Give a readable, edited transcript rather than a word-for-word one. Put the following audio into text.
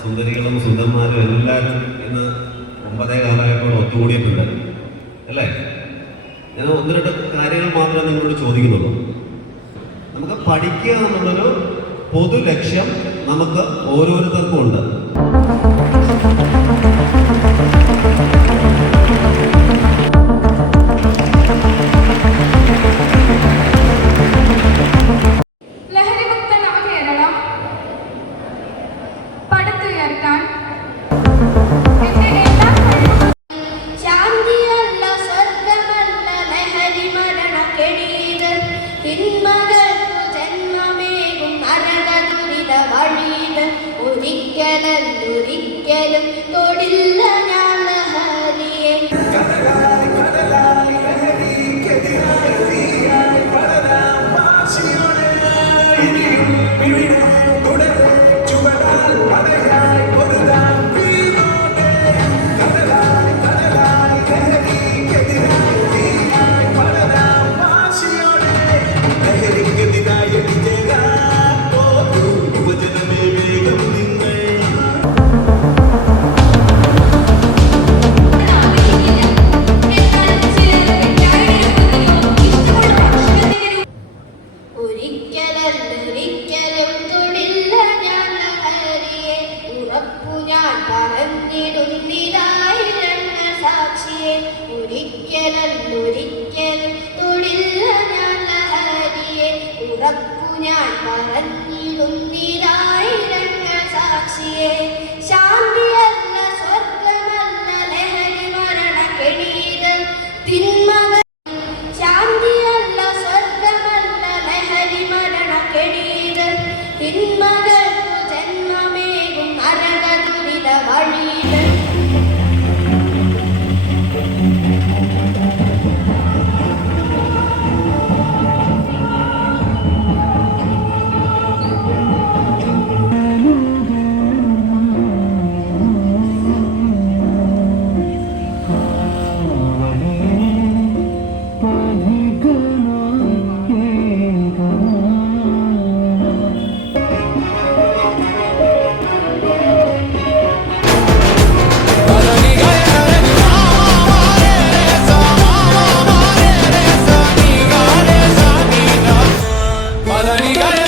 സുന്ദരികളും സുന്ദരന്മാരും എല്ലാവരും ഇന്ന് 9 കാലമായപ്പോൾ ഒത്തുകൂടിയിട്ടുണ്ട് അല്ലേ? ഞാൻ ഒന്ന് രണ്ട് കാര്യങ്ങൾ മാത്രമേ നിങ്ങളോട് ചോദിക്കുന്നുള്ളൂ. നമുക്ക് പഠിക്കുക എന്നുള്ളൊരു പൊതു ലക്ഷ്യം നമുക്ക് ഓരോരുത്തർക്കും ഉണ്ട്. ഒരിക്കലും തൊടില്ല ഞാൻ ലഹരിയെ. ഒരിക്കലും തൊടില്ല ഞാൻ ലഹരിയെ. ഉറപ്പു ഞാൻ പറഞ്ഞിടുന്നിതായിരങ്ങൾ സാക്ഷിയെ. ശാന്തിയല്ല സ്വർഗമല്ല ലഹരി മരണക്കെണീത് തിന്മകൾ. ശാന്തിയല്ല സ്വർഗമല്ല ലഹരി മരണക്കെണീത് തിന്മകൾക്കു ജന്മമേകും നരക ദുരിത വഴിയത്. Got